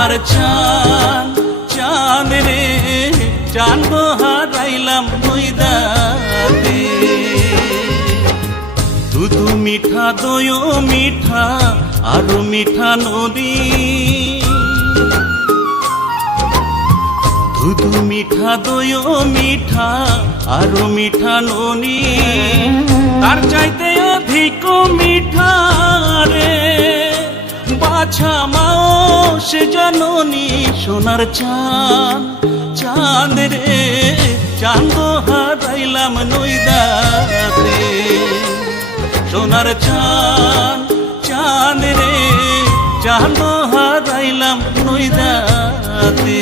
সোনার চাঁদ চাঁদ রে চাঁদ হারাইলাম নইদাতে। দুধু মিঠা দয় মিঠা আরো মিঠা নদী, দুধু মিঠা দয় মিঠা আরো মিঠা নদী, তার চাইতে অধিক মিঠা রে বাছা মাও সে জননী। সোনার চাঁদ চাঁদ রে চাঁদ হারাইলাম নইদাতে। সোনার চাঁদ চাঁদ রে চাঁদ হারাইলাম নইদাতে।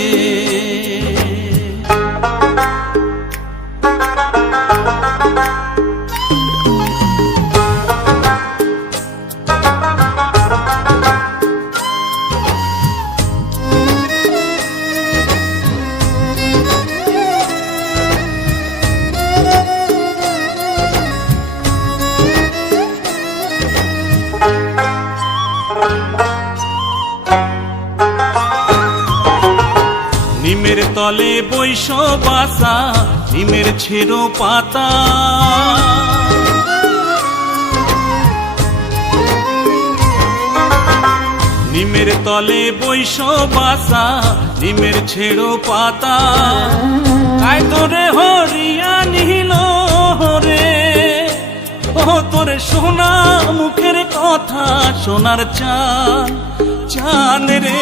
নিমের তলে বৈশ বাসা নিমের ছেড়ো পাতা, নিমের তলে বৈশ বাসা নিমের ছেড়ো পাতা। আয় তোরে হরিয়া নিল রে ও তোরে সোনা মুখের কথা। সোনার চাঁদ চাঁদ রে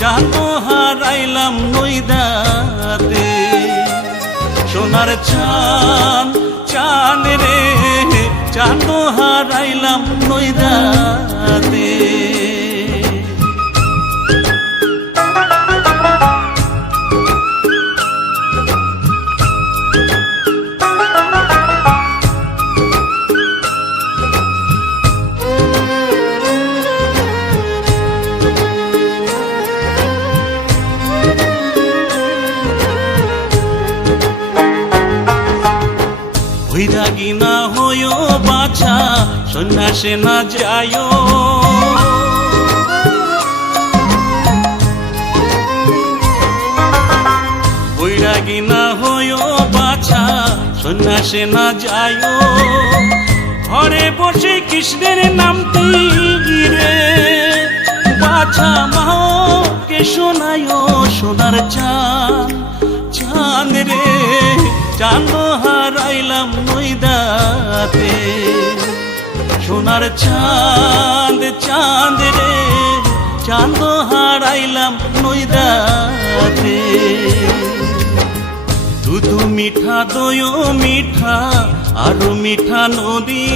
চাঁদ হারাইলাম নইদাতে। সোনার চাঁদ চাঁদ রে চাঁদ হারাইলাম নইদাতে। বৈরাগী না হয়ো বাছা সন্ন্যাসে না যায়, বৈরাগী না হয়ো বাছা সন্ন্যাসে না যায়। ঘরে বসে কৃষ্ণের নামটি রে বাছা মাকে শোনায়। সোনার চাঁদ চাঁদ রে চাঁদ হারাইলাম নইদাতে। সোনার চাঁদ চাঁদ রে চাঁদ হারাইলাম নইদাতে। দুধু মিঠা দয় মিঠা আরো মিঠা নদী,